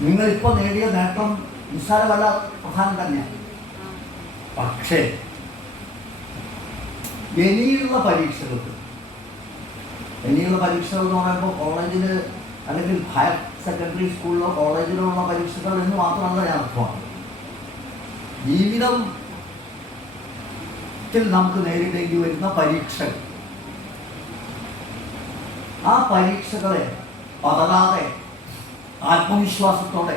നിങ്ങളിപ്പോൾ നേടിയ നേട്ടം നിസ്സാരമല്ല പ്രധാനം തന്നെയാണ് പക്ഷേ ഇനിയുള്ള പരീക്ഷകൾക്ക് ഇനിയുള്ള പരീക്ഷകൾ എന്ന് പറയുമ്പോൾ കോളേജിൽ അല്ലെങ്കിൽ ഹയർ സെക്കൻഡറി സ്കൂളിലോ കോളേജിലോ ഉള്ള പരീക്ഷകൾ എന്ന് മാത്രമല്ല ഞാൻ അർത്ഥമാണ് ജീവിതത്തിൽ നമുക്ക് നേരിടേണ്ടി വരുന്ന പരീക്ഷകൾ. ആ പരീക്ഷകളെ പതറാതെ ആത്മവിശ്വാസത്തോടെ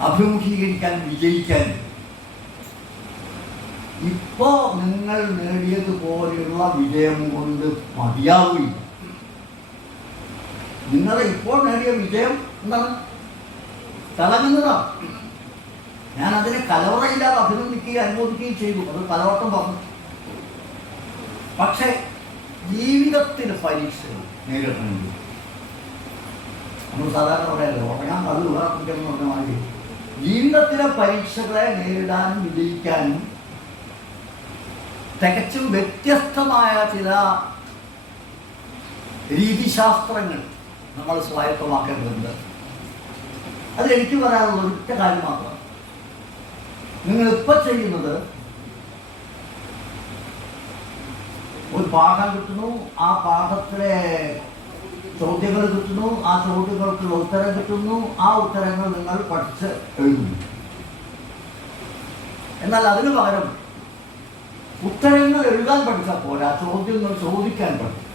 അഭിമുഖീകരിക്കാൻ വിജയിക്കാൻ. ഇപ്പോ നിങ്ങൾ നേടിയതുപോലെയുള്ള വിജയം കൊണ്ട് മതിയാവില്ല നിങ്ങൾ ഇപ്പോൾ നേടിയ വിജയം എന്താണ്? തിളങ്ങുന്നതാണ് ഞാൻ അതിനെ കലവറയില്ലാതെ അഭിനന്ദിക്കുകയും അനുമോദിക്കുകയും ചെയ്തു. അത് പലവട്ടം പറഞ്ഞു. പക്ഷേ ജീവിതത്തിന് പരീക്ഷകൾ നേരിടണമെങ്കിൽ നമ്മൾ സാധാരണ പറയാമല്ലോ ഉറങ്ങാൻ അത് ഉറപ്പിക്കണം പറഞ്ഞ മാതിരി ജീവിതത്തിലെ പരീക്ഷകളെ നേരിടാനും വിജയിക്കാനും തികച്ചും വ്യത്യസ്തമായ ചില രീതിശാസ്ത്രങ്ങൾ നമ്മൾ സ്വായത്തമാക്കേണ്ടതുണ്ട്. അത് എനിക്ക് പറയാനുള്ള ഒറ്റ കാര്യം മാത്രം. നിങ്ങൾ ഇപ്പം ചെയ്യുന്നത് ഒരു പാഠം കിട്ടുന്നു ആ പാഠത്തിലെ ചോദ്യങ്ങൾ കിട്ടുന്നു ആ ചോദ്യങ്ങൾക്കുള്ള ഉത്തരം കിട്ടുന്നു ആ ഉത്തരങ്ങൾ നിങ്ങൾ പഠിച്ച് എഴുതുന്നു. എന്നാൽ അതിന് പകരം ഉത്തരങ്ങൾ എഴുതാൻ പഠിച്ചാൽ പോരാ ചോദ്യങ്ങൾ ചോദിക്കാൻ പഠിക്കും